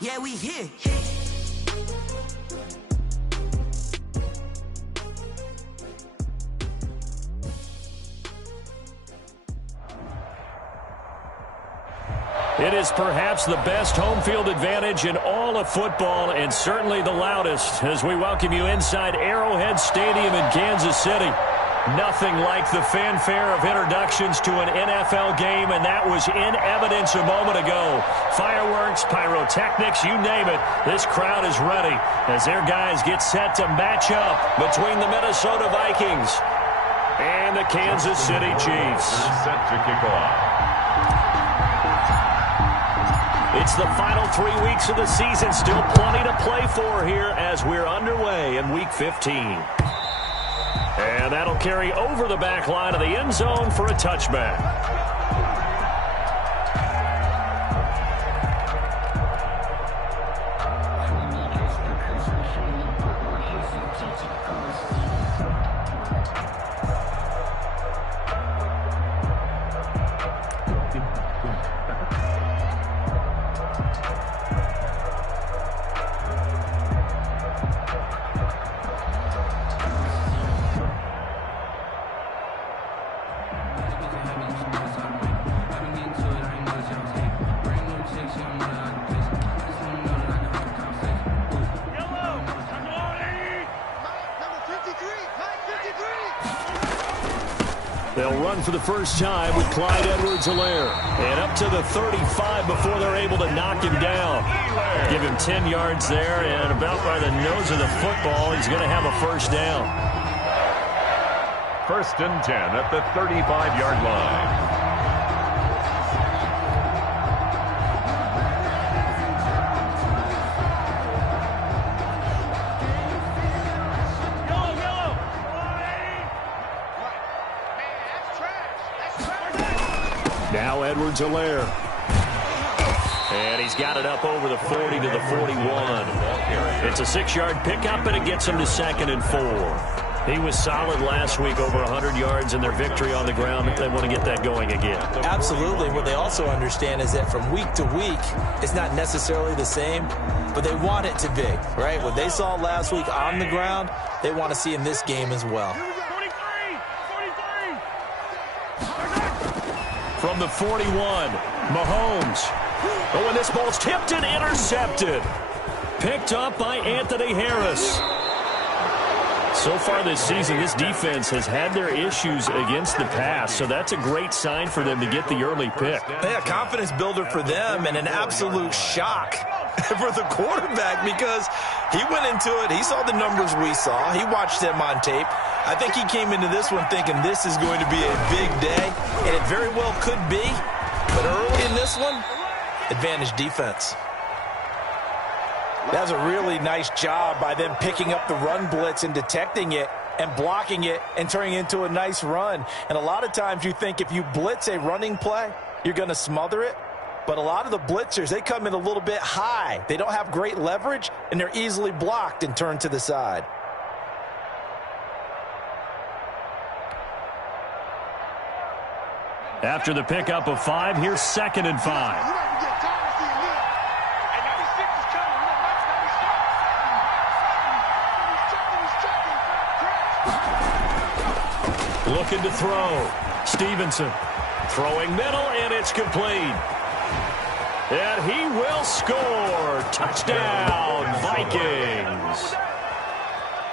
Yeah, we here. It is perhaps the best home field advantage in all of football, and certainly the loudest, as we welcome you inside Arrowhead Stadium in Kansas City. Nothing like the fanfare of introductions to an NFL game, and that was in evidence a moment ago. Fireworks, pyrotechnics, you name it. This crowd is ready as their guys get set to match up between the Minnesota Vikings and the Kansas City Chiefs. Set to kick off. It's the final 3 weeks of the season. Still plenty to play for here as we're underway in Week 15. And that'll carry over the back line of the end zone for a touchback. They'll run for the first time with Clyde Edwards-Helaire. And up to the 35 before they're able to knock him down. Give him 10 yards there, and about by the nose of the football, he's going to have a first down. 1st and 10 at the 35-yard line. Now Edwards-Helaire. And he's got it up over the 40 to the 41. It's a 6-yard pickup, and it gets him to 2nd and 4. He was solid last week, over 100 yards in their victory on the ground. They want to get that going again. Absolutely. What they also understand is that from week to week, it's not necessarily the same, but they want it to be, right? What they saw last week on the ground, they want to see in this game as well. From the 41, Mahomes. Oh, and this ball's tipped and intercepted. Picked up by Anthony Harris. So far this season, this defense has had their issues against the pass, so that's a great sign for them to get the early pick. Yeah, confidence builder for them, and an absolute shock for the quarterback because he went into it. He saw the numbers we saw. He watched them on tape. I think he came into this one thinking this is going to be a big day, and it very well could be. But early in this one, advantage defense. That was a really nice job by them picking up the run blitz and detecting it and blocking it and turning it into a nice run. And a lot of times you think if you blitz a running play, you're going to smother it. But a lot of the blitzers, they come in a little bit high. They don't have great leverage, and they're easily blocked and turned to the side. After the pickup of 5, here's 2nd and 5. Looking to throw. Stevenson throwing middle, and it's complete. And he will score. Touchdown, Vikings.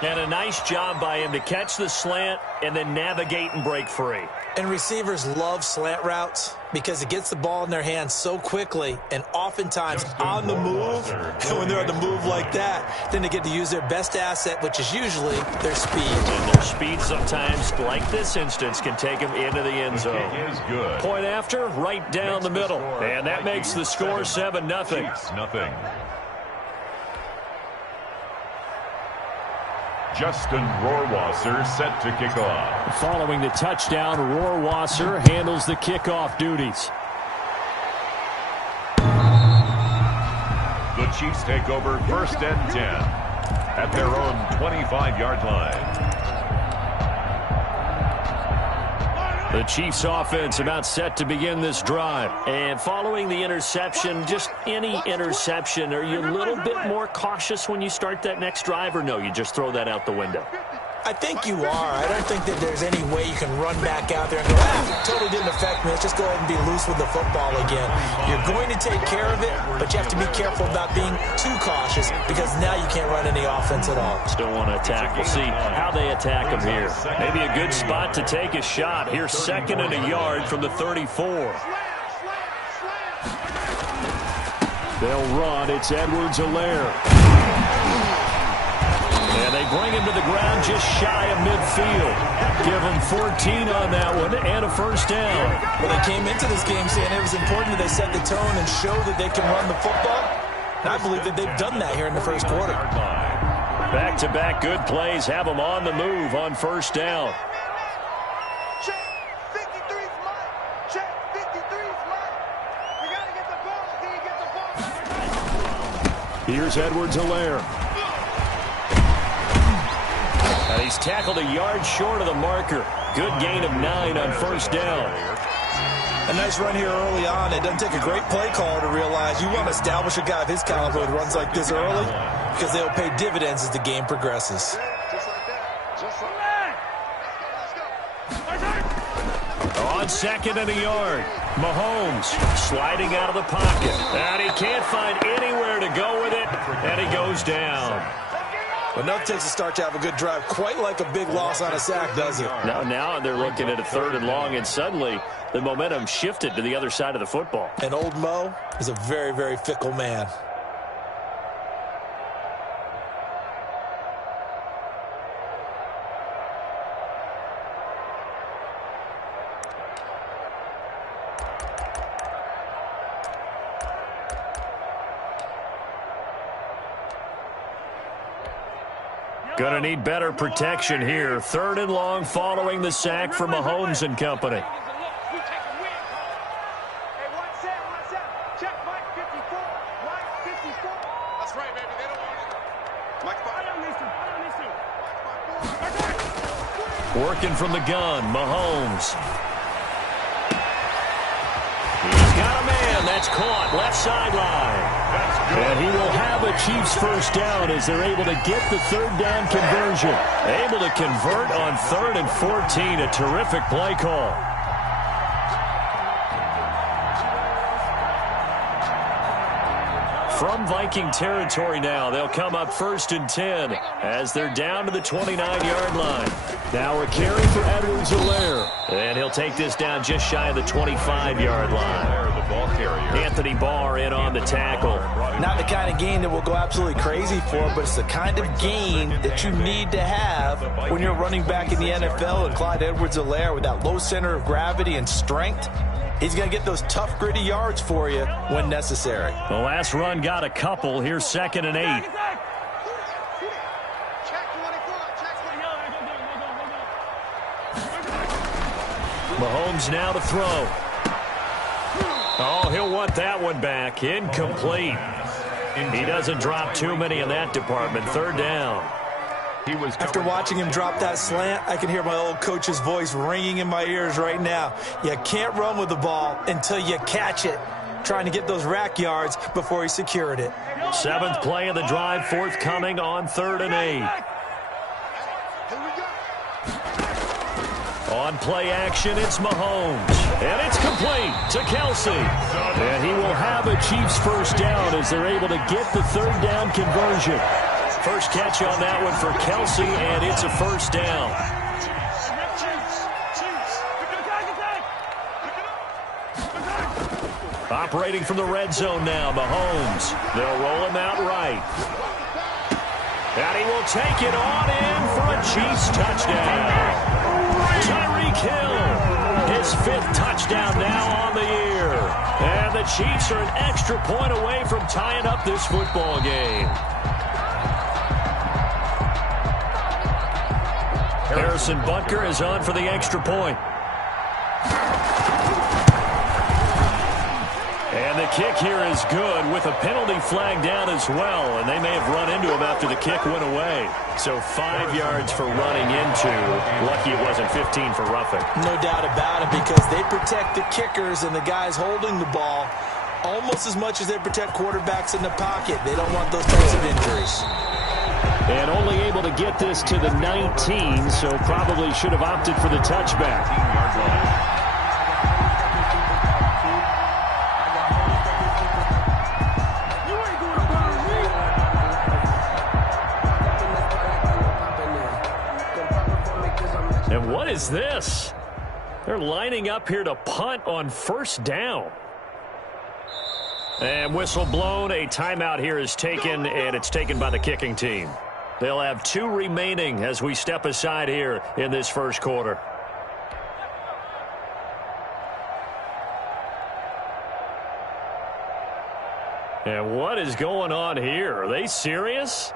And a nice job by him to catch the slant and then navigate and break free. And receivers love slant routes because it gets the ball in their hands so quickly and oftentimes on the move. And when they're on the move like that, then they get to use their best asset, which is usually their speed. And their speed sometimes, like this instance, can take them into the end zone. Is good. Point after, right down the middle. And that makes the score 7-0. Nothing. Justin Rohrwasser set to kick off. Following the touchdown, Rohrwasser handles the kickoff duties. The Chiefs take over 1st and 10 at their own 25-yard line. The Chiefs offense about set to begin this drive. And following the interception, just any interception, are you a little bit more cautious when you start that next drive, or no, you just throw that out the window? I think you are. I don't think that there's any way you can run back out there and go, totally didn't affect me. Let's just go ahead and be loose with the football again. You're going to take care of it, but you have to be careful about being too cautious because now you can't run any offense at all. Still want to attack. We'll see how they attack him here. Maybe a good spot to take a shot. Here's 2nd and a yard from the 34. They'll run. It's Edwards-Helaire. And they bring him to the ground just shy of midfield. Give him 14 on that one and a first down. Well, they came into this game saying it was important that they set the tone and show that they can run the football. And I believe that they've done that here in the first quarter. Back-to-back good plays have them on the move on first down. Check. 53's mine. Check. 53's mine. You got to get the ball until you get the ball. Here's Edwards-Helaire. And he's tackled a yard short of the marker. Good gain of 9 on first down. A nice run here early on. It doesn't take a great play caller to realize you want to establish a guy of his caliber who runs like this early because they'll pay dividends as the game progresses. Just like that. Just like that. On 2nd and a yard, Mahomes sliding out of the pocket. And he can't find anywhere to go with it, and he goes down. But enough takes a start to have a good drive, quite like a big loss on a sack, does it? Now they're looking at a 3rd and long, and suddenly the momentum shifted to the other side of the football. And old Mo is a very, very fickle man. Going to need better protection here. 3rd and long following the sack from Mahomes and company. Hey, one set. Check Mike 54. Mike 54. That's right, baby. They don't want it. Mike 5. I don't need to. Working from the gun, Mahomes. He's got a man. That's caught. Left sideline. And he will have a Chiefs first down as they're able to get the 3rd down conversion. Able to convert on 3rd and 14. A terrific play call. From Viking territory now, they'll come up 1st and 10 as they're down to the 29-yard line. Now a carry for Edwards-Helaire. And he'll take this down just shy of the 25-yard line. Anthony Barr in on the tackle. Not the kind of game that we'll go absolutely crazy for, but it's the kind of game that you need to have when you're running back in the NFL. And Clyde Edwards-Helaire with that low center of gravity and strength, he's going to get those tough, gritty yards for you when necessary. The last run got a couple. Here's 2nd and 8. Mahomes now to throw. Oh, he'll want that one back. Incomplete. He doesn't drop too many in that department. 3rd down. After watching him drop that slant, I can hear my old coach's voice ringing in my ears right now. You can't run with the ball until you catch it. Trying to get those rack yards before he secured it. 7th play of the drive, forthcoming on 3rd and 8. On play action, it's Mahomes. And it's complete to Kelsey. And he will have a Chiefs first down as they're able to get the 3rd down conversion. First catch on that one for Kelsey, and it's a first down. Operating from the red zone now, Mahomes. They'll roll him out right. And he will take it on in for a Chiefs touchdown. Tyreek Hill, his 5th touchdown now on the year. And the Chiefs are an extra point away from tying up this football game. Harrison Butker is on for the extra point. And And the kick here is good with a penalty flag down as well, and they may have run into him after the kick went away. So 5 yards for running into. Lucky it wasn't 15 for roughing. No doubt about it, because they protect the kickers and the guys holding the ball almost as much as they protect quarterbacks in the pocket. They don't want those types of injuries. And only able to get this to the 19, so probably should have opted for the touchback. And what is this? They're lining up here to punt on first down. And whistle blown. A timeout here is taken, and it's taken by the kicking team. They'll have 2 remaining as we step aside here in this first quarter. And what is going on here? Are they serious?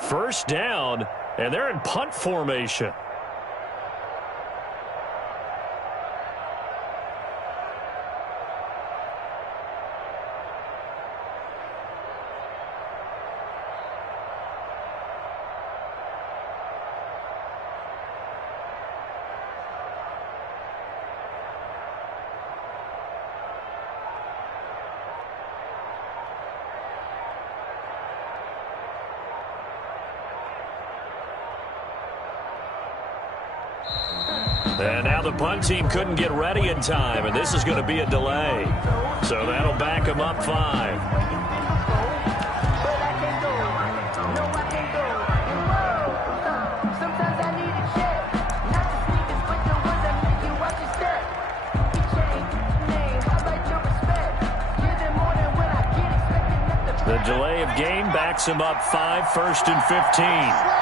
First down, and they're in punt formation. And now the punt team couldn't get ready in time, and this is going to be a delay. So that'll back them up 5. The delay of game backs them up 5, 1st and 15.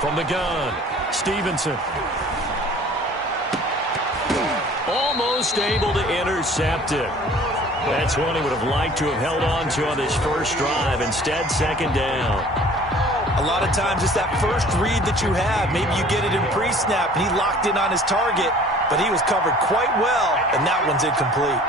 From the gun, Stevenson. Almost able to intercept it. That's one he would have liked to have held on to on this first drive. Instead, second down. A lot of times it's that first read that you have. Maybe you get it in pre-snap, and he locked in on his target, but he was covered quite well, and that one's incomplete.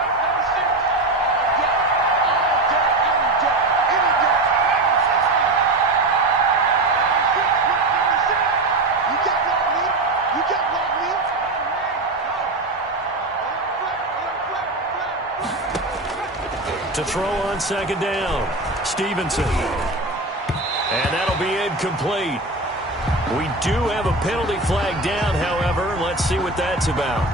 To throw on second down, Stevenson. And that'll be incomplete. We do have a penalty flag down, however. Let's see what that's about.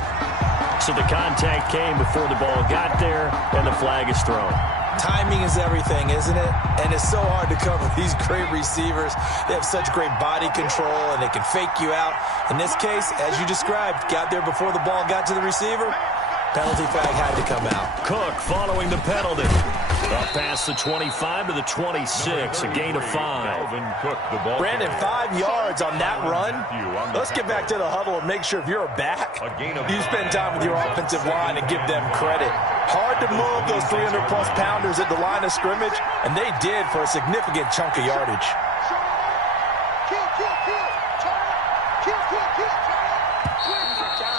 So the contact came before the ball got there, and the flag is thrown. Timing is everything, isn't it? And it's so hard to cover these great receivers. They have such great body control, and they can fake you out. In this case, as you described, got there before the ball got to the receiver. Penalty flag had to come out. Cook following the penalty. Up past the 25 to the 26, a gain of 5. Brandon, 5 yards on that run. Let's get back to the huddle and make sure if you're a back, you spend time with your offensive line and give them credit. Hard to move those 300-plus pounders at the line of scrimmage, and they did for a significant chunk of yardage.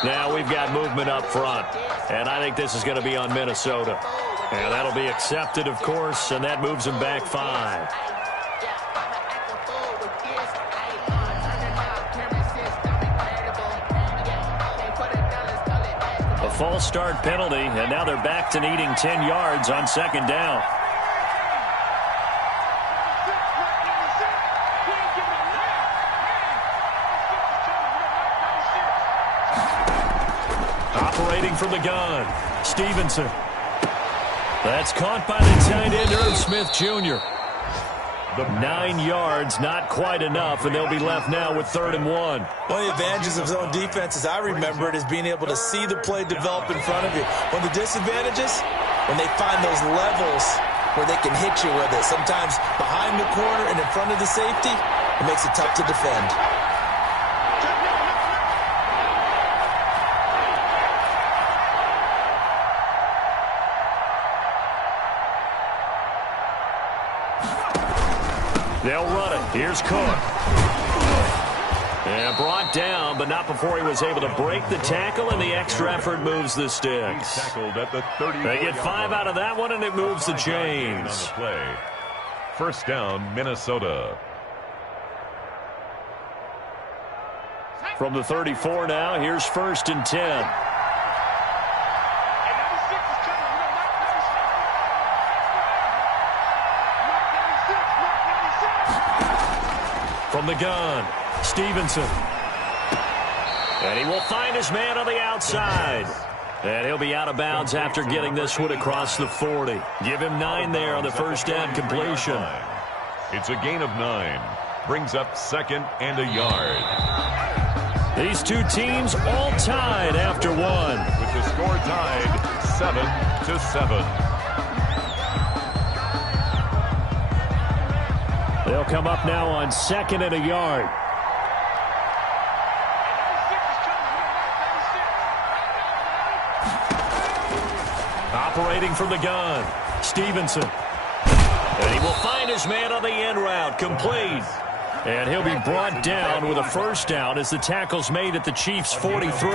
Now we've got movement up front, and I think this is going to be on Minnesota. And that'll be accepted, of course, and that moves them back 5. A false start penalty, and now they're back to needing 10 yards on second down. Operating from the gun, Stevenson. That's caught by the tight end, Irv Smith Jr. 9 yards, not quite enough, and they'll be left now with 3rd and 1. One of the advantages of zone defense, as I remember it, is being able to see the play develop in front of you. One of the disadvantages, when they find those levels where they can hit you with it. Sometimes behind the corner and in front of the safety, it makes it tough to defend. They'll run it. Here's Cook. And brought down, but not before he was able to break the tackle, and the extra effort moves the sticks. Tackled at the 30. They get 5 out of that one, and it moves the chains. On the play. First down, Minnesota. From the 34 now, here's 1st and 10. From the gun, Stevenson. And he will find his man on the outside. And he'll be out of bounds after getting this one across the 40. Give him 9 there on the first down completion. It's a gain of 9. Brings up 2nd and a yard. These two teams all tied after 1. With the score tied 7-7. They'll come up now on 2nd and a yard. Operating from the gun, Stevenson. And he will find his man on the end route, complete. And he'll be brought down with a first down as the tackle's made at the Chiefs' 43.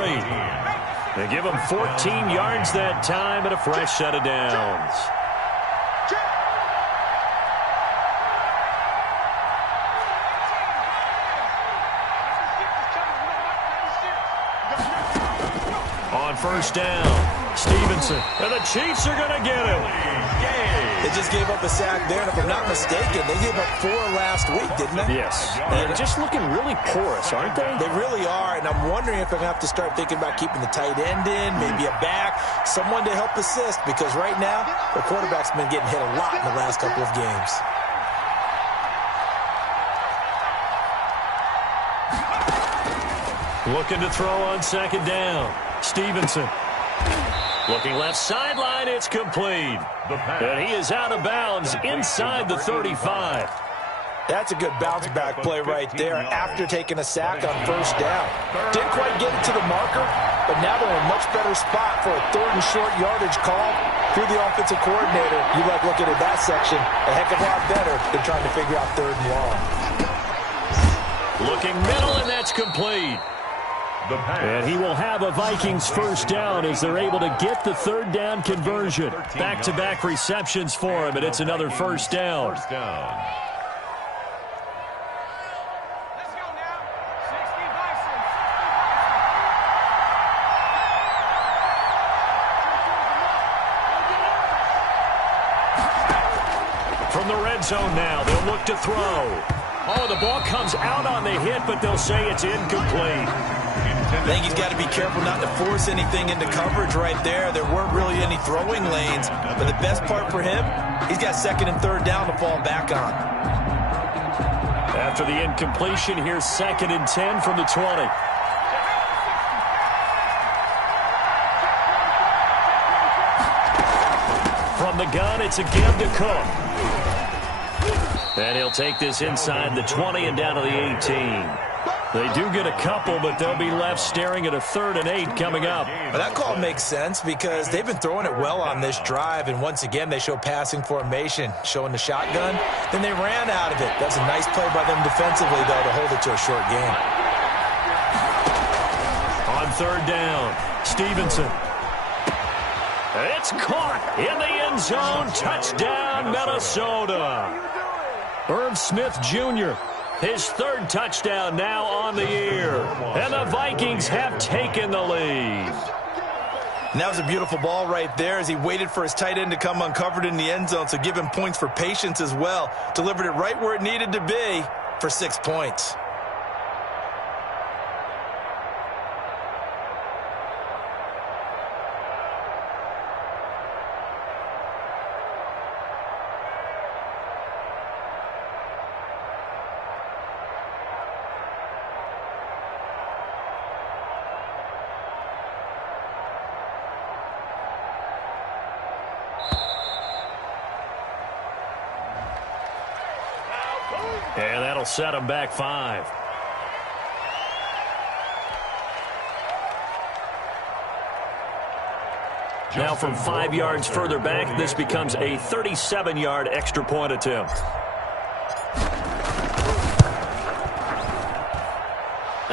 They give him 14 yards that time and a fresh set of downs. On first down, Stevenson. And the Chiefs are going to get him. They just gave up a sack there, and if I'm not mistaken, they gave up 4 last week, didn't they? Yes. And just looking really porous, aren't they? They really are, and I'm wondering if I'm going to have to start thinking about keeping the tight end in, maybe a back, someone to help assist, because right now, the quarterback's been getting hit a lot in the last couple of games. Looking to throw on 2nd down. Stevenson. Looking left sideline, it's complete. And he is out of bounds inside the 35. That's a good bounce back play right there after taking a sack on first down. Didn't quite get it to the marker, but now they're in a much better spot for a 3rd and short yardage call. Through the offensive coordinator, you like looking at that section a heck of a lot better than trying to figure out 3rd and long. Looking middle, and that's complete. And he will have a Vikings first down as they're able to get the 3rd down conversion. Back-to-back receptions for him, and it's another first down. First down. From the red zone now, they'll look to throw. Oh, the ball comes out on the hit, but they'll say it's incomplete. I think he's got to be careful not to force anything into coverage right there. There weren't really any throwing lanes, but the best part for him, he's got 2nd and 3rd down to fall back on. After the incompletion, here's 2nd and 10 from the 20. From the gun, it's a give to Cook. And he'll take this inside the 20 and down to the 18. They do get a couple, but they'll be left staring at a 3rd and 8 coming up. Well, that call makes sense because they've been throwing it well on this drive, and once again, they show passing formation, showing the shotgun. Then they ran out of it. That's a nice play by them defensively, though, to hold it to a short game. On 3rd down, Stevenson. It's caught in the end zone. Touchdown, Minnesota. Irv Smith Jr., his 3rd touchdown now on the year. And the Vikings have taken the lead. And that was a beautiful ball right there as he waited for his tight end to come uncovered in the end zone, so give him points for patience as well. Delivered it right where it needed to be for 6 points. And that'll set them back 5. Now from 5 yards further back, this becomes a 37-yard extra point attempt.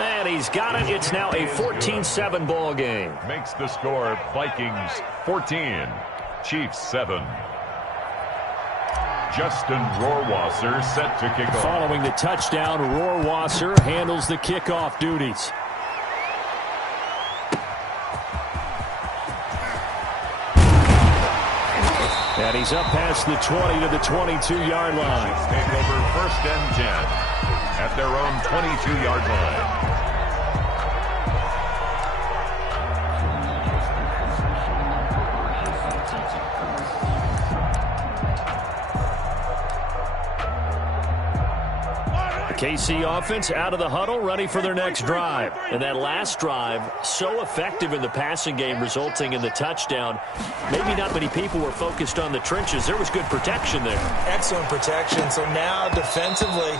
And he's got it. It's now a 14-7 ball game. Makes the score Vikings 14, Chiefs 7. Justin Rohrwasser set to kick off. Following the touchdown, Rohrwasser handles the kickoff duties. And he's up past the 20 to the 22-yard line. Take over 1st and 10 at their own 22-yard line. KC offense out of the huddle, ready for their next drive. And that last drive, so effective in the passing game, resulting in the touchdown. Maybe not many people were focused on the trenches. There was good protection there. Excellent protection. So now defensively,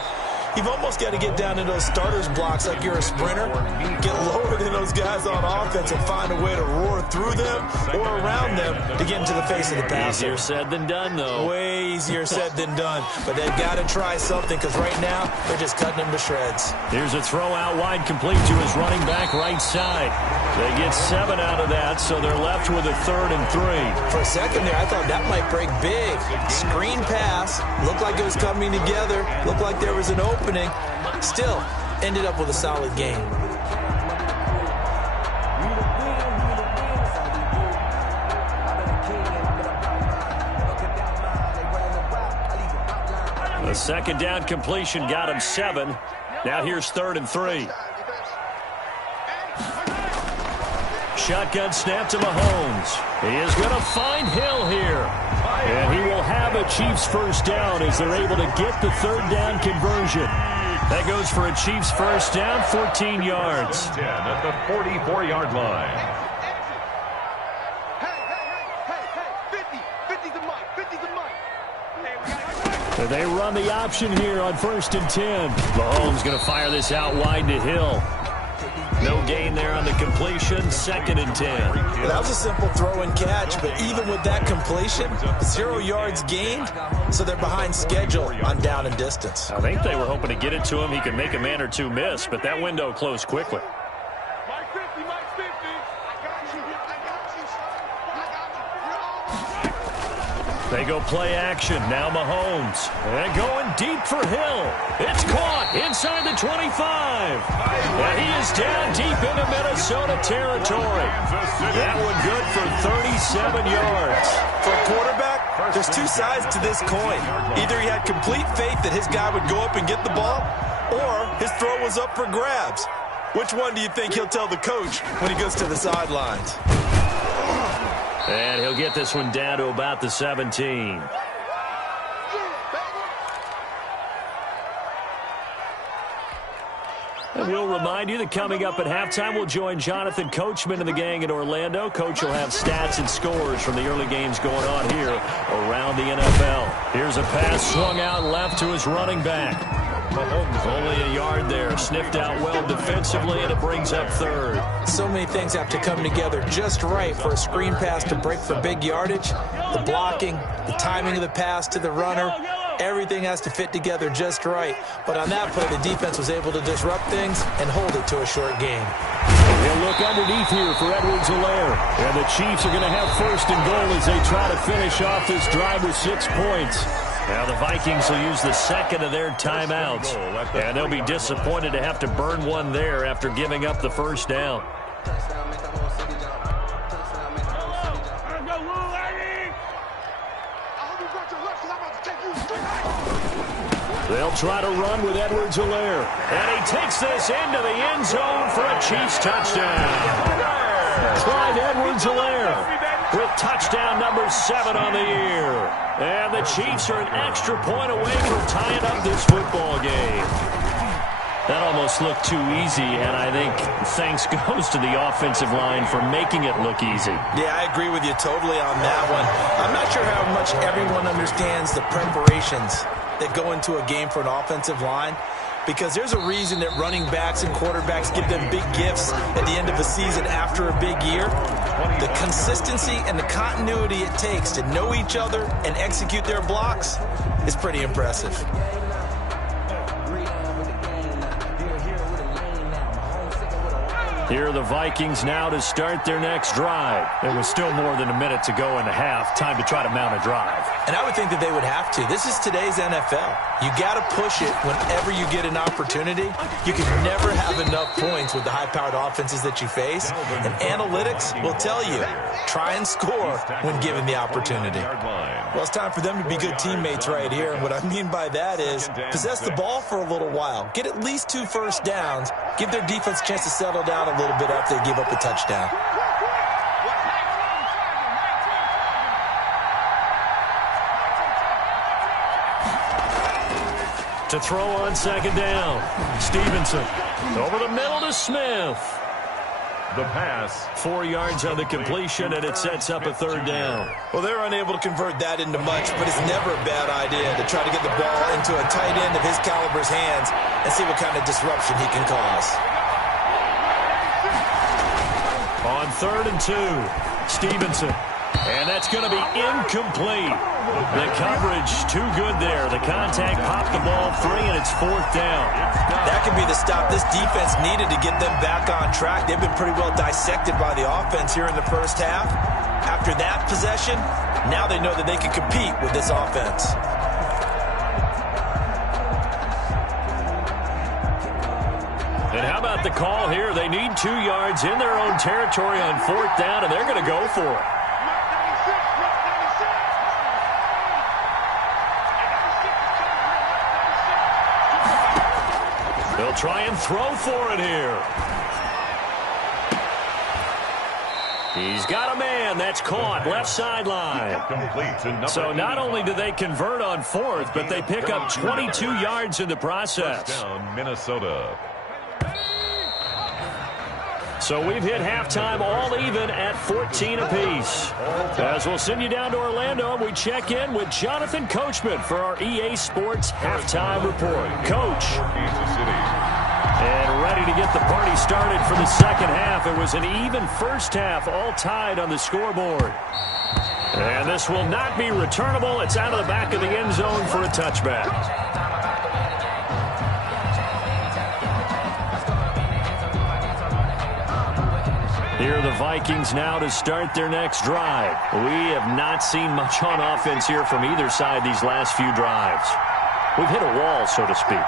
you've almost got to get down to those starters blocks like you're a sprinter. Get lower than those guys on offense and find a way to roar through them or around them to get into the face of the passer. Easier said than done, though. Way easier said than done. But they've got to try something because right now they're just cutting them to shreds. Here's a throw out wide, complete to his running back right side. They get 7 out of that, so they're left with a 3rd and 3. For a second there, I thought that might break big. Screen pass. Looked like it was coming together. Looked like there was an opening. Still ended up with a solid game. The 2nd down completion got him 7. Now here's 3rd and 3. Shotgun snap to Mahomes. He is going to find Hill here. And he will have a Chiefs 1st down as they're able to get the 3rd down conversion. That goes for a Chiefs 1st down, 14 yards. 10 at the 44-yard line. Hey, 50's the mic, 50's the mic. They run the option here on 1st and 10. Mahomes going to fire this out wide to Hill. No gain there on the completion, 2nd and 10. Well, that was a simple throw and catch, but even with that completion, 0 yards gained, so they're behind schedule on down and distance. I think they were hoping to get it to him. He could make a man or two miss, but that window closed quickly. Mike 50, Mike 50. I got you, They go play action. Now Mahomes. And going deep for Hill. It's caught inside the 25. And he is down deep into Minnesota territory. That one good for 37 yards. For a quarterback, there's 2 sides to this coin. Either he had complete faith that his guy would go up and get the ball, or his throw was up for grabs. Which one do you think he'll tell the coach when he goes to the sidelines? And he'll get this one down to about the 17. And we'll remind you that coming up at halftime, we'll join Jonathan Coachman and the gang in Orlando. Coach will have stats and scores from the early games going on here around the NFL. Here's a pass swung out left to his running back. Mahomes only a yard there. Sniffed out well defensively, and it brings up 3rd. So many things have to come together just right for a screen pass to break for big yardage. The blocking, the timing of the pass to the runner, everything has to fit together just right. But on that play, the defense was able to disrupt things and hold it to a short game. They'll look underneath here for Edwards-Helaire. And the Chiefs are going to have 1st and goal as they try to finish off this drive with 6 points. Now the Vikings will use the 2nd of their timeouts. And they'll be disappointed to have to burn one there after giving up the 1st down. They'll try to run with Edwards-Helaire. And he takes this into the end zone for a Chiefs touchdown. Clyde Edwards-Helaire with touchdown number 7 on the year. And the Chiefs are an extra point away from tying up this football game. That almost looked too easy, and I think thanks goes to the offensive line for making it look easy. Yeah, I agree with you totally on that one. I'm not sure how much everyone understands the preparations that go into a game for an offensive line, because there's a reason that running backs and quarterbacks give them big gifts at the end of a season after a big year. The consistency and the continuity it takes to know each other and execute their blocks is pretty impressive. Here are the Vikings now to start their next drive. There was still more than a minute to go in the half. Time to try to mount a drive. And I would think that they would have to. This is today's NFL. You got to push it whenever you get an opportunity. You can never have enough points with the high-powered offenses that you face. And analytics will tell you, try and score when given the opportunity. Well, it's time for them to be good teammates right here. And what I mean by that is possess the ball for a little while. Get at least 2 first downs. Give their defense a chance to settle down a little bit after they give up a touchdown. To throw on second down, Stevenson. Over the middle to Smith. The pass. 4 yards on the completion, and it sets up a third down. Well, they're unable to convert that into much, but it's never a bad idea to try to get the ball into a tight end of his caliber's hands and see what kind of disruption he can cause. On 3rd and 2, Stevenson. And that's going to be incomplete. The coverage too good there. The contact popped the ball free, and it's 4th down. That could be the stop this defense needed to get them back on track. They've been pretty well dissected by the offense here in the first half. After that possession, now they know that they can compete with this offense. And how about the call here? They need 2 yards in their own territory on 4th down, and they're going to go for it. They'll try and throw for it here. He's got a man. That's caught. Left sideline. So not only do they convert on 4th, but they pick up 22 yards in the process. Down Minnesota. So we've hit halftime all even at 14 apiece. As we'll send you down to Orlando, we check in with Jonathan Coachman for our EA Sports Halftime Report. Coach. And ready to get the party started for the second half. It was an even first half, all tied on the scoreboard. And this will not be returnable. It's out of the back of the end zone for a touchback. Here are the Vikings now to start their next drive. We have not seen much on offense here from either side these last few drives. We've hit a wall, so to speak.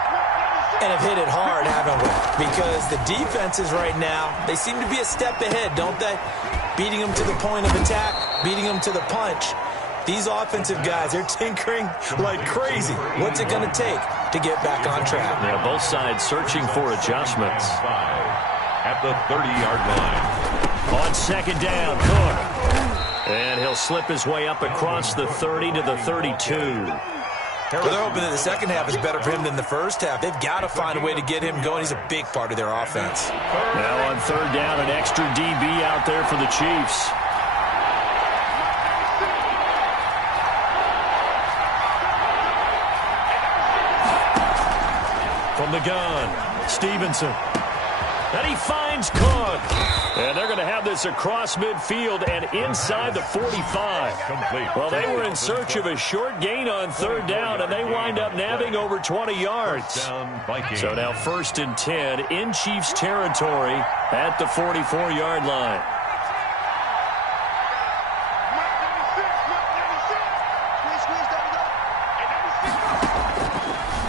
And have hit it hard, haven't we? Because the defenses right now, they seem to be a step ahead, don't they? Beating them to the point of attack, beating them to the punch. These offensive guys, they're tinkering like crazy. What's it going to take to get back on track? Yeah, both sides searching for adjustments. At the 30-yard line. On second down, Cook. And he'll slip his way up across the 30 to the 32. Well, they're hoping that the second half is better for him than the first half. They've got to find a way to get him going. He's a big part of their offense. Now on third down, an extra DB out there for the Chiefs. From the gun, Stevenson. And he finds Cook. And they're going to have this across midfield and inside the 45. Well, they were in search of a short gain on third down, and they wind up nabbing over 20 yards. So now 1st and 10 in Chiefs territory at the 44-yard line.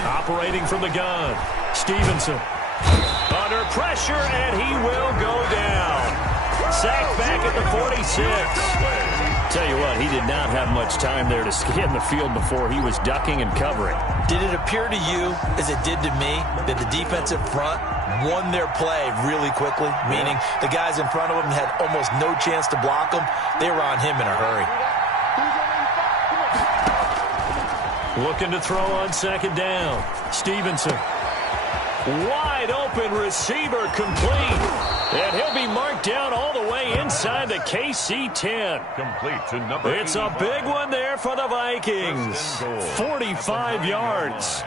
Operating from the gun, Stevenson. Under pressure, and he will go down. Sacked back at the 46. Tell you what, he did not have much time there to scan the field before he was ducking and covering. Did it appear to you, as it did to me, that the defensive front won their play really quickly? Meaning the guys in front of him had almost no chance to block him. They were on him in a hurry. Looking to throw on second down. Stevenson. Wide open receiver complete. And he'll be marked down all the way inside the KC 10. Complete to number It's a big one there for the Vikings. 45 yards.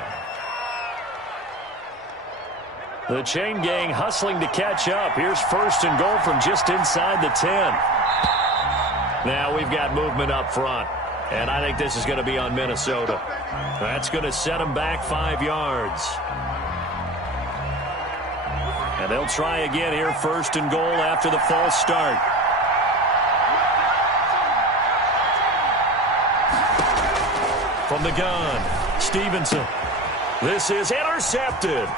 The chain gang hustling to catch up. Here's 1st and goal from just inside the 10. Now we've got movement up front. And I think this is going to be on Minnesota. That's going to set them back 5 yards. And they'll try again here, 1st and goal after the false start. From the gun, Stevenson. This is intercepted.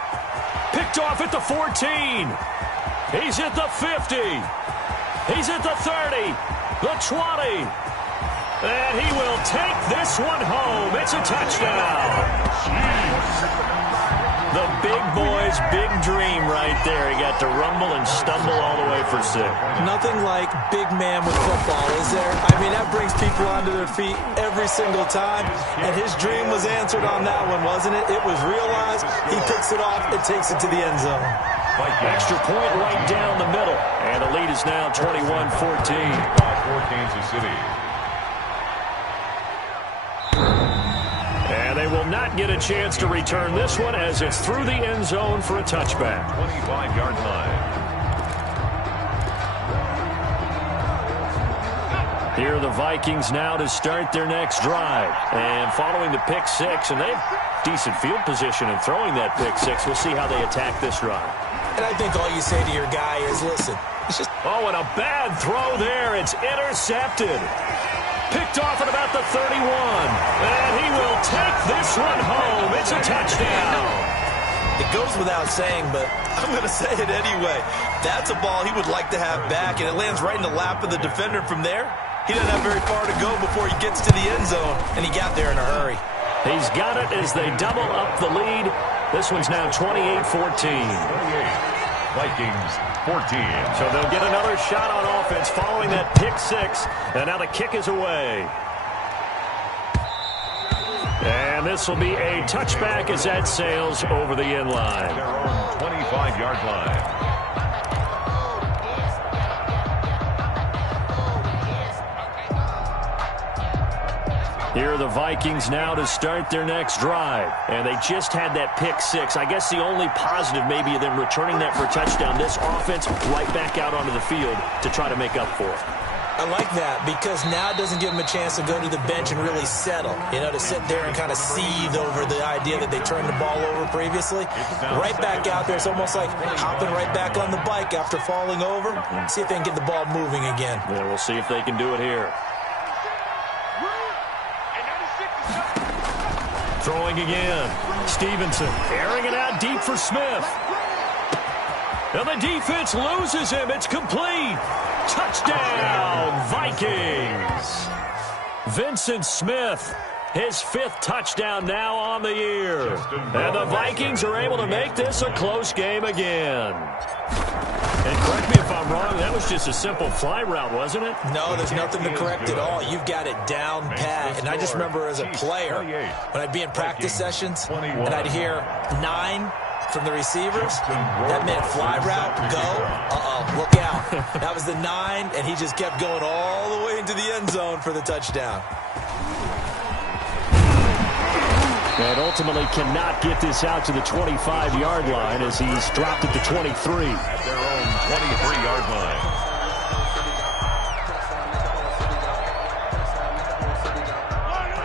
Picked off at the 14. He's at the 50. He's at the 30. The 20. And he will take this one home. It's a touchdown. The big boy's big dream right there. He got to rumble and stumble all the way for 6. Nothing like big man with football, is there? I mean, that brings people onto their feet every single time. And his dream was answered on that one, wasn't it? It was realized. He picks it off and takes it to the end zone. Extra point right down the middle. And the lead is now 21-14. For Kansas City. And they will not get a chance to return this one as it's through the end zone for a touchback. 25-yard line. Here are the Vikings now to start their next drive. And following the pick 6, and they have decent field position in throwing that pick 6. We'll see how they attack this drive. And I think all you say to your guy is, listen, it's just... Oh, and a bad throw there. It's intercepted. Picked off at about the 31. And he will take this one home. It's a touchdown. It goes without saying, but I'm going to say it anyway. That's a ball he would like to have back, and it lands right in the lap of the defender from there. He doesn't have very far to go before he gets to the end zone, and he got there in a hurry. He's got it as they double up the lead. This one's now 28-14. 28. Vikings 14. So they'll get another shot on offense following that pick 6. And now the kick is away. And this will be a touchback as that sails over the end line. Their own 25-yard line. Here are the Vikings now to start their next drive. And they just had that pick 6. I guess the only positive maybe of them returning that for a touchdown. This offense right back out onto the field to try to make up for it. I like that because now it doesn't give them a chance to go to the bench and really settle. You know, to sit there and kind of seethe over the idea that they turned the ball over previously. Right back out there. It's almost like hopping right back on the bike after falling over. See if they can get the ball moving again. Yeah, we'll see if they can do it here. Throwing again. Stevenson airing it out deep for Smith. And the defense loses him. It's complete. Touchdown, Vikings. Vincent Smith, his 5th touchdown now on the year. And the Vikings are able to make this a close game again. And correct me if I'm wrong, that was just a simple fly route, wasn't it? No, there's nothing to correct at all. You've got it down pat. And I just remember as a player, when I'd be in practice sessions, and I'd hear 9 from the receivers, that meant fly route, go, look out. That was the 9, and he just kept going all the way into the end zone for the touchdown. And ultimately cannot get this out to the 25-yard line as he's dropped at the 23. At their own 23-yard line.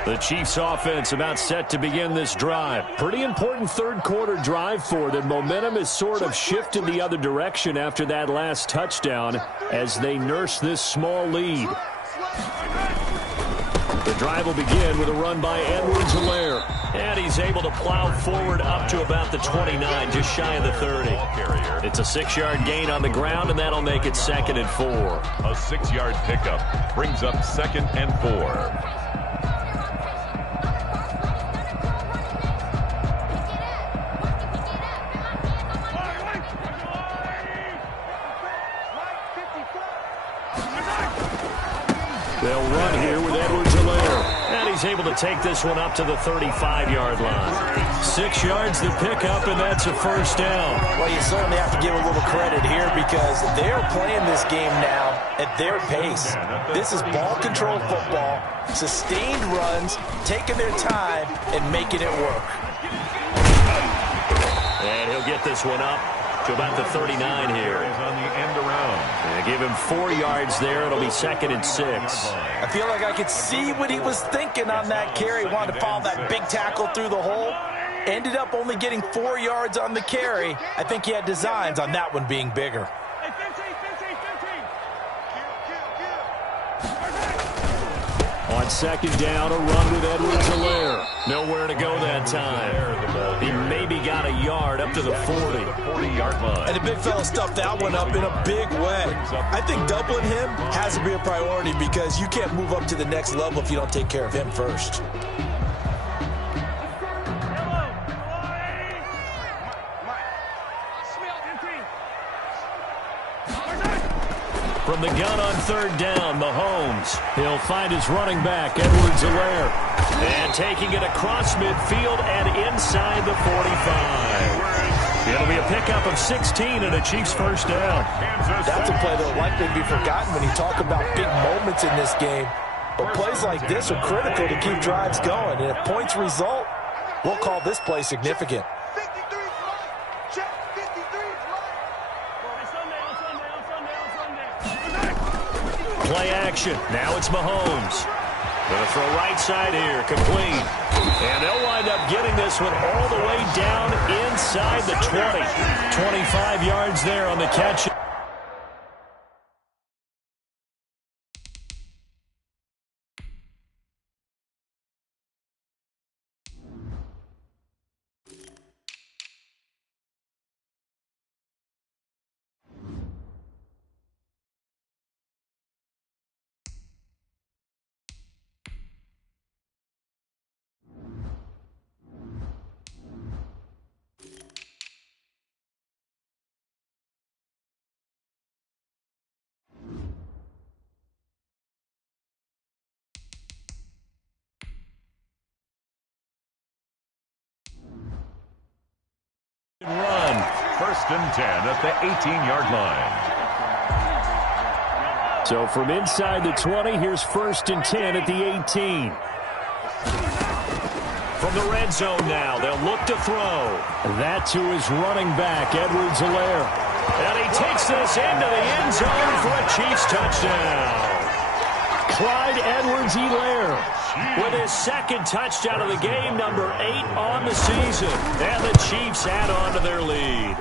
The Chiefs offense about set to begin this drive. Pretty important third-quarter drive for them. Momentum has sort of shifted the other direction after that last touchdown as they nurse this small lead. The drive will begin with a run by Edwards-Helaire. And he's able to plow forward up to about the 29, just shy of the 30. It's a 6-yard gain on the ground, and that'll make it 2nd and 4. A 6-yard pickup brings up 2nd and 4. They'll run here with Edwards-Helaire. And he's able to take this one up to the 35-yard line. 6 yards to pick up, and that's a first down. Well, you certainly have to give a little credit here because they're playing this game now at their pace. This is ball control football, sustained runs, taking their time, and making it work. And he'll get this one up to about the 39 here. He's on the end around. They give him 4 yards there. It'll be 2nd and 6. I feel like I could see what he was thinking on that carry. He wanted to follow that big tackle through the hole. Ended up only getting 4 yards on the carry. I think he had designs on that one being bigger. On second down, a run with Edwards-Helaire. Nowhere to go that time. He maybe got a yard up to the 40-yard line. And the big fella stuffed that one up in a big way. I think doubling him has to be a priority because you can't move up to the next level if you don't take care of him first. From the gun on third down, Mahomes. He'll find his running back, Edwards-Helaire. And taking it across midfield and inside the 45. It'll be a pickup of 16 and a Chiefs first down. That's a play that will likely be forgotten when you talk about big moments in this game. But plays like this are critical to keep drives going. And if points result, we'll call this play significant. Play action. Now it's Mahomes. Going to throw right side here. Complete. And they'll wind up getting this one all the way down inside the 20. 25 yards there on the catch. Run. First and 10 at the 18-yard line. So from inside the 20, here's first and 10 at the 18. From the red zone now, they'll look to throw. That to his running back, Edwards-Helaire. And he takes this into the end zone for a Chiefs touchdown. Clyde Edwards-Helaire with his second touchdown of the game, number 8 on the season. And the Chiefs add on to their lead.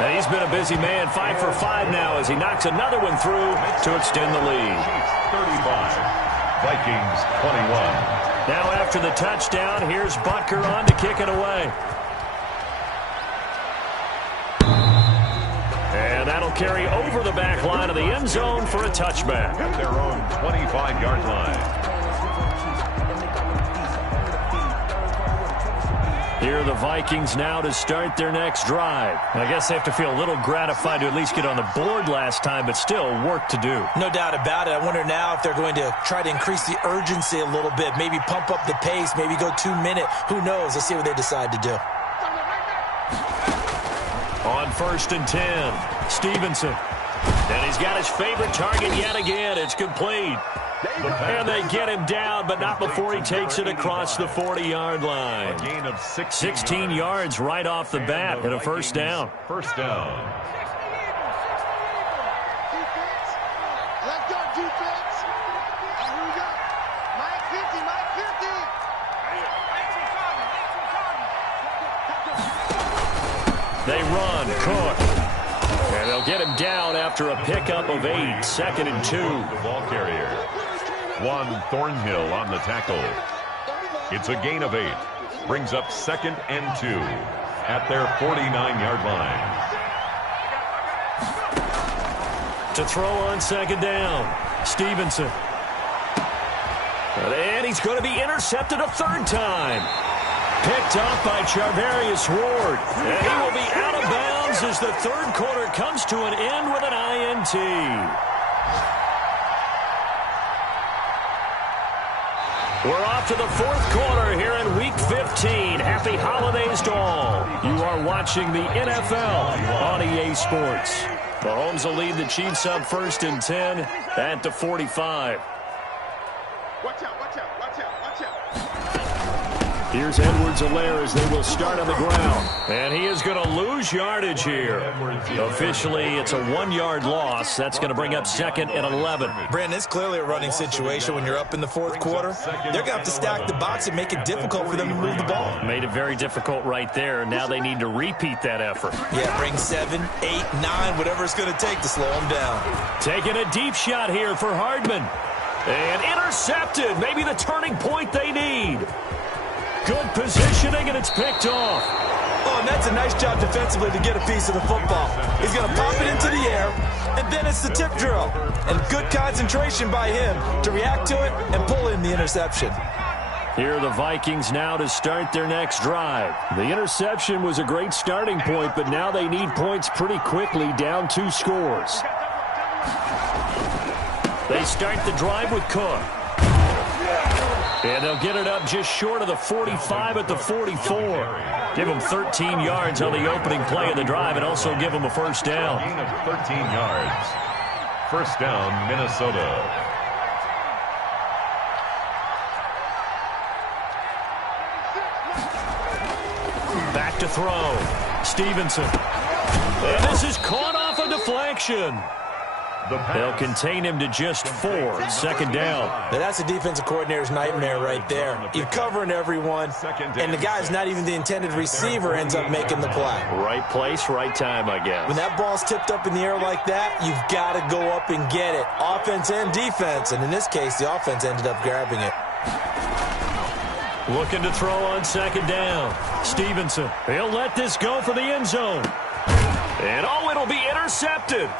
And he's been a busy man, 5 for 5 now as he knocks another one through to extend the lead. Chiefs 35, Vikings 21. Now after the touchdown, here's Butker on to kick it away. And that'll carry over the back line of the end zone for a touchback. At their own 25-yard line. Here are the Vikings now to start their next drive. I guess they have to feel a little gratified to at least get on the board last time, but still work to do. No doubt about it. I wonder now if they're going to try to increase the urgency a little bit, maybe pump up the pace, maybe go 2-minute. Who knows? Let's see what they decide to do. On first and 10, Stevenson. And he's got his favorite target yet again. It's complete. And they get him down, but not before he takes it across the 40-yard line. A gain of 16 yards right off the bat and a first down. First down. Defense. Let's go, defense. Here we go. Mike 50, Mike 50. They run. Cook. And they'll get him down after a pickup of 8. Second and 2. The ball carrier. Juan Thornhill on the tackle. It's a gain of 8. Brings up second and 2 at their 49-yard line. To throw on second down, Stevenson. And he's going to be intercepted a third time. Picked off by Charvarius Ward. And he will be out of bounds as the third quarter comes to an end with an INT. We're off to the fourth quarter here in Week 15. Happy holidays to all. You are watching the NFL on EA Sports. Mahomes will lead the Chiefs up first and 10 at the 45. Watch out, watch out, watch out, watch out. Here's Edwards-Helaire as they will start on the ground. And he is going to lose yardage here. Officially, it's a 1-yard loss. That's going to bring up second and 11. Brandon, it's clearly a running situation when you're up in the fourth quarter. They're going to have to stack the box and make it difficult for them to move the ball. Made it very difficult right there. Now they need to repeat that effort. Yeah, bring 7, 8, 9, whatever it's going to take to slow them down. Taking a deep shot here for Hardman. And intercepted. Maybe the turning point they need. Good positioning, and it's picked off. Oh, and that's a nice job defensively to get a piece of the football. He's going to pop it into the air, and then it's the tip drill. And good concentration by him to react to it and pull in the interception. Here are the Vikings now to start their next drive. The interception was a great starting point, but now they need points pretty quickly, down 2 scores. They start the drive with Cook. And they'll get it up just short of the 45 at the 44. Give them 13 yards on the opening play of the drive and also give them a first down. Gain of 13 yards. First down, Minnesota. Back to throw. Stevenson. And this is caught off a deflection. They'll contain him to just 4. Second down. Now that's a defensive coordinator's nightmare right there. You're covering everyone, and the guy's not even the intended receiver ends up making the play. Right place, right time, I guess. When that ball's tipped up in the air like that, you've got to go up and get it. Offense and defense, and in this case, the offense ended up grabbing it. Looking to throw on second down. Stevenson. He'll let this go for the end zone. And, oh, it'll be intercepted.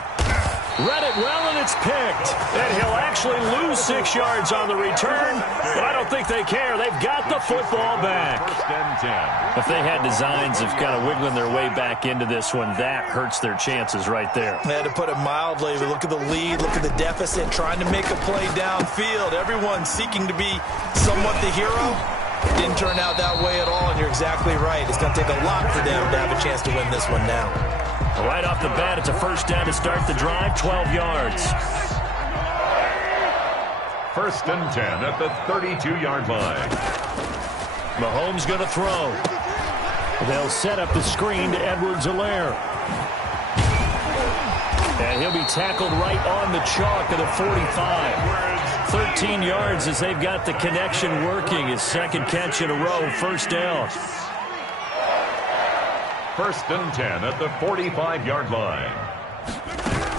Read it well, and it's picked. And he'll actually lose 6 yards on the return, but I don't think they care. They've got the football back. First and 10. If they had designs of kind of wiggling their way back into this one, that hurts their chances right there. They had to put it mildly. Look at the lead, look at the deficit, trying to make a play downfield. Everyone seeking to be somewhat the hero. Didn't turn out that way at all, and you're exactly right. It's going to take a lot for them to have a chance to win this one now. Right off the bat, it's a first down to start the drive, 12 yards. First and 10 at the 32-yard line. Mahomes going to throw. They'll set up the screen to Edwards-Helaire. And he'll be tackled right on the chalk of the 45. 13 yards as they've got the connection working. His second catch in a row, first down. First and 10 at the 45-yard line.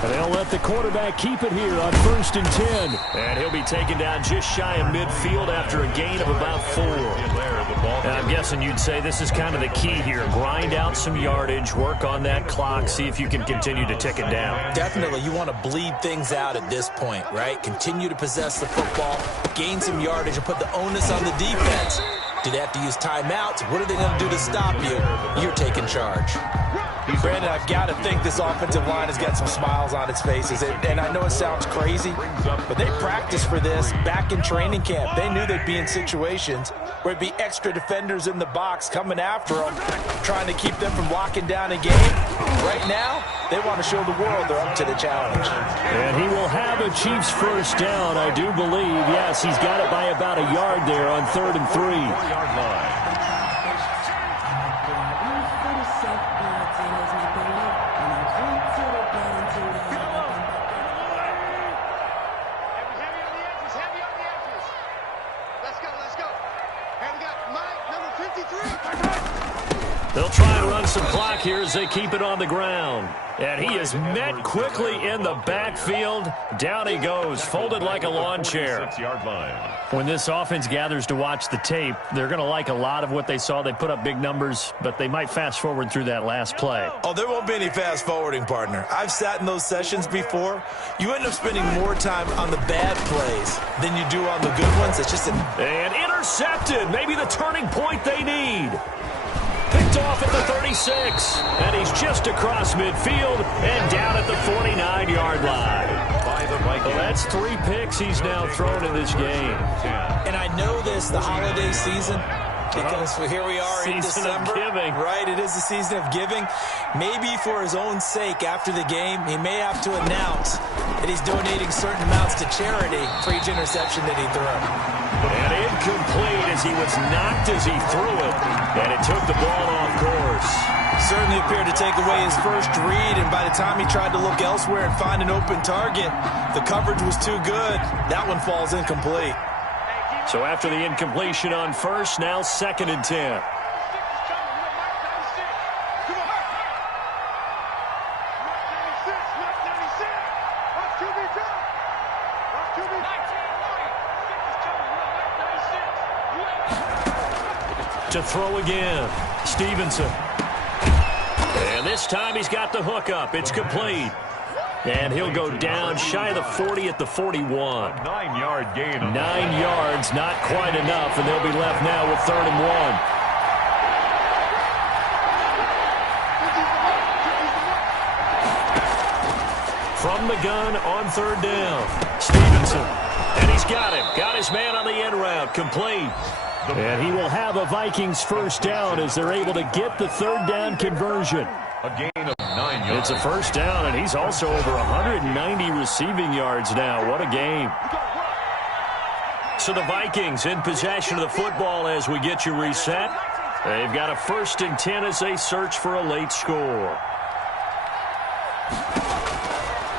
And they'll let the quarterback keep it here on first and 10. And he'll be taken down just shy of midfield after a gain of about 4. And I'm guessing you'd say this is kind of the key here. Grind out some yardage, work on that clock, see if you can continue to tick it down. Definitely. You want to bleed things out at this point, right? Continue to possess the football, gain some yardage, and put the onus on the defense. Do they have to use timeouts? What are they going to do to stop you? You're taking charge. Brandon, I've got to think this offensive line has got some smiles on its faces. And I know it sounds crazy, but they practiced for this back in training camp. They knew they'd be in situations where it'd be extra defenders in the box coming after them, trying to keep them from locking down a game. Right now, they want to show the world they're up to the challenge. And he will have a Chiefs first down, I do believe. Yes, he's got it by about a yard there on 3rd and 3. 4-yard line. They'll try and run some clock here as they keep it on the ground. And he is met quickly in the backfield. Down he goes, folded like a lawn chair. 6-yard line. When this offense gathers to watch the tape, they're going to like a lot of what they saw. They put up big numbers, but they might fast forward through that last play. Oh, there won't be any fast forwarding, partner. I've sat in those sessions before. You end up spending more time on the bad plays than you do on the good ones. It's just And intercepted. Maybe the turning point they need. Picked off at the 36, and he's just across midfield and down at the 49-yard line. Well, that's 3 picks he's now thrown in this game. And I know this, the holiday season, because here we are in December. Season of giving. Right, it is the season of giving. Maybe for his own sake after the game, he may have to announce and he's donating certain amounts to charity for each interception that he threw. And incomplete as he was knocked as he threw it, and it took the ball off course. Certainly appeared to take away his first read, and by the time he tried to look elsewhere and find an open target, the coverage was too good. That one falls incomplete. So after the incompletion on first, now 2nd and 10. To throw again, Stevenson. And this time he's got the hook up. It's complete. And he'll go down shy of the 40 at the 41. 9-yard gain. 9 yards, not quite enough, and they'll be left now with 3rd and 1. From the gun on 3rd down, Stevenson. And he's got him. Got his man on the end route. Complete. And he will have a Vikings first down as they're able to get the 3rd down conversion. A gain of 9 yards. It's a first down, and he's also over 190 receiving yards now. What a game. So the Vikings in possession of the football as we get you reset. They've got a 1st and 10 as they search for a late score.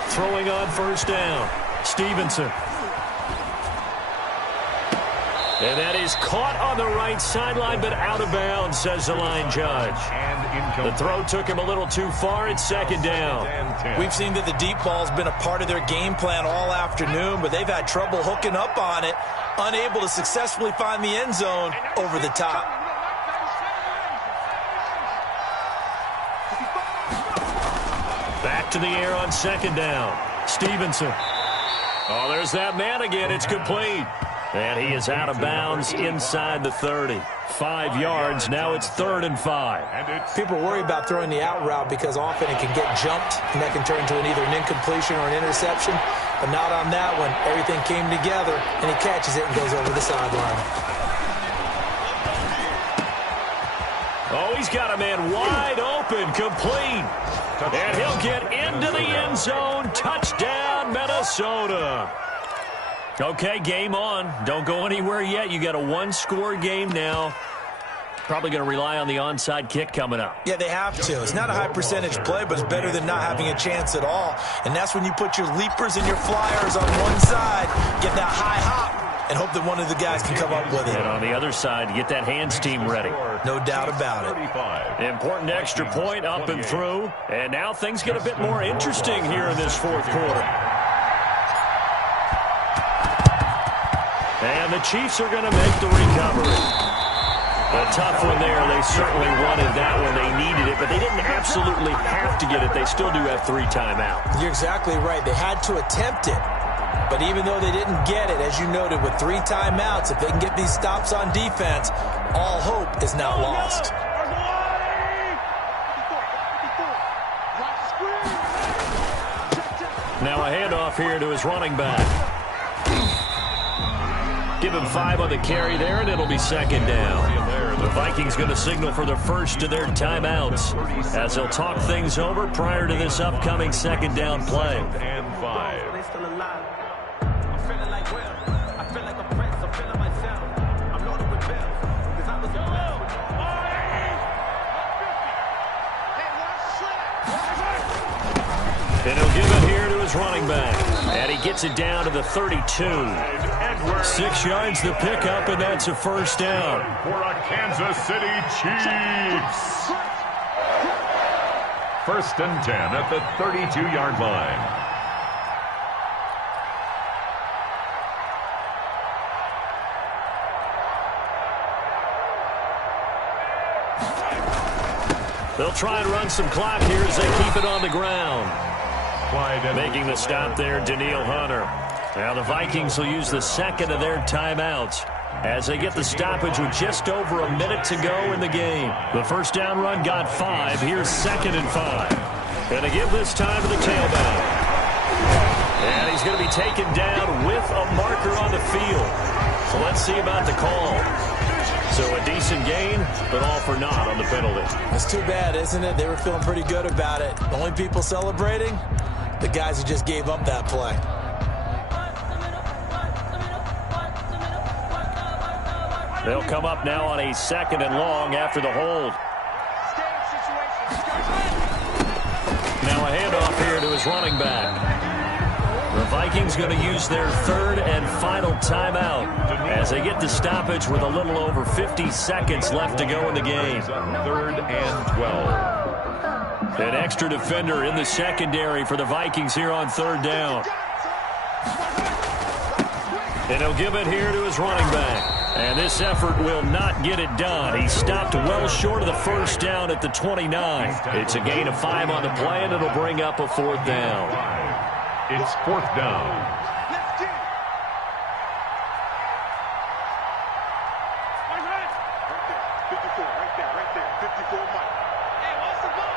Throwing on 1st down, Stevenson. And that is caught on the right sideline, but out of bounds, says the line judge. The throw took him a little too far. It's 2nd down. We've seen that the deep ball's been a part of their game plan all afternoon, but they've had trouble hooking up on it, unable to successfully find the end zone over the top. Back to the air on 2nd down. Stevenson. Oh, there's that man again. It's complete. And he is out of bounds inside the 30. 5 yards. Now it's 3rd and 5. People worry about throwing the out route because often it can get jumped, and that can turn into either an incompletion or an interception. But not on that one. Everything came together, and he catches it and goes over the sideline. Oh, he's got a man wide open, complete. And he'll get into the end zone. Touchdown, Minnesota. Okay, game on. Don't go anywhere yet. You got a 1-score game now. Probably going to rely on the onside kick coming up. Yeah, they have to. It's not a high percentage play, but it's better than not having a chance at all. And that's when you put your leapers and your flyers on one side, get that high hop, and hope that one of the guys can come up with it. And on the other side, get that hands team ready. No doubt about it. Important extra point up and through. And now things get a bit more interesting here in this 4th quarter. And the Chiefs are going to make the recovery. A tough one there. They certainly wanted that one. They needed it, but they didn't absolutely have to get it. They still do have 3 timeouts. You're exactly right. They had to attempt it. But even though they didn't get it, as you noted, with 3 timeouts, if they can get these stops on defense, all hope is not lost. Now a handoff here to his running back. Give him 5 on the carry there, and it'll be 2nd down. The Vikings going to signal for the first of their timeouts as they'll talk things over prior to this upcoming 2nd down play. And 5. And he'll give it here to his running back. And he gets it down to the 32. 6 yards the pickup, and that's a first down. For a Kansas City Chiefs. 1st and 10 at the 32-yard line. They'll try and run some clock here as they keep it on the ground. Making the stop there, Daniil Hunter. Now the Vikings will use the 2nd of their timeouts as they get the stoppage with just over a minute to go in the game. The first down run got 5. Here's 2nd and 5. And to give this time to the tailback. And he's going to be taken down with a marker on the field. So let's see about the call. So a decent gain, but all for naught on the penalty. It's too bad, isn't it? They were feeling pretty good about it. The only people celebrating, the guys who just gave up that play. They'll come up now on a 2nd and long after the hold. Now a handoff here to his running back. The Vikings going to use their 3rd and final timeout as they get the stoppage with a little over 50 seconds left to go in the game. 3rd and 12. An extra defender in the secondary for the Vikings here on 3rd down. And he'll give it here to his running back. And this effort will not get it done. He stopped well short of the 1st down at the 29. It's a gain of 5 on the play, and it'll bring up a 4th down. It's 4th down. Let's get it. 54, right there. 54, Mike. Hey, what's the ball?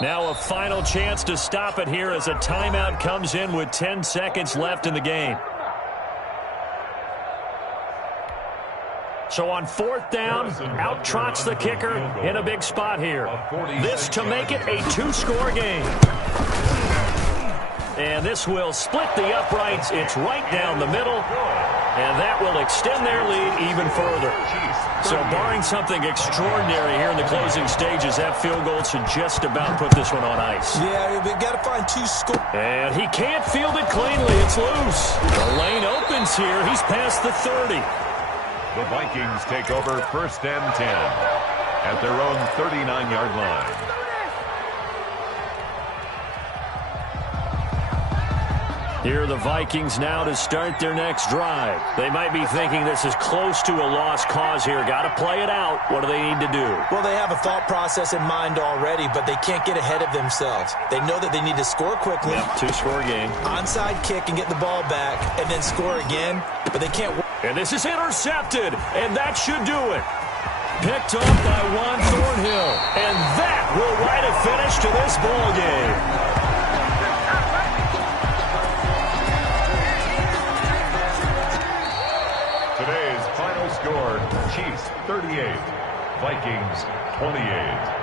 Now a final chance to stop it here as a timeout comes in with 10 seconds left in the game. So on 4th down, out trots the kicker in a big spot here. This to make it a 2-score game. And this will split the uprights. It's right down the middle. And that will extend their lead even further. So barring something extraordinary here in the closing stages, that field goal should just about put this one on ice. Yeah, we've got to find 2 scores. And he can't field it cleanly. It's loose. The lane opens here. He's past the 30. The Vikings take over 1st and 10 at their own 39-yard line. Here are the Vikings now to start their next drive. They might be thinking this is close to a lost cause here. Got to play it out. What do they need to do? Well, they have a thought process in mind already, but they can't get ahead of themselves. They know that they need to score quickly. Yep, 2-score game. Onside kick and get the ball back, and then score again, but they can't. And this is intercepted, and that should do it. Picked up by Juan Thornhill, and that will write a finish to this ball game. Today's final score, Chiefs 38, Vikings 28.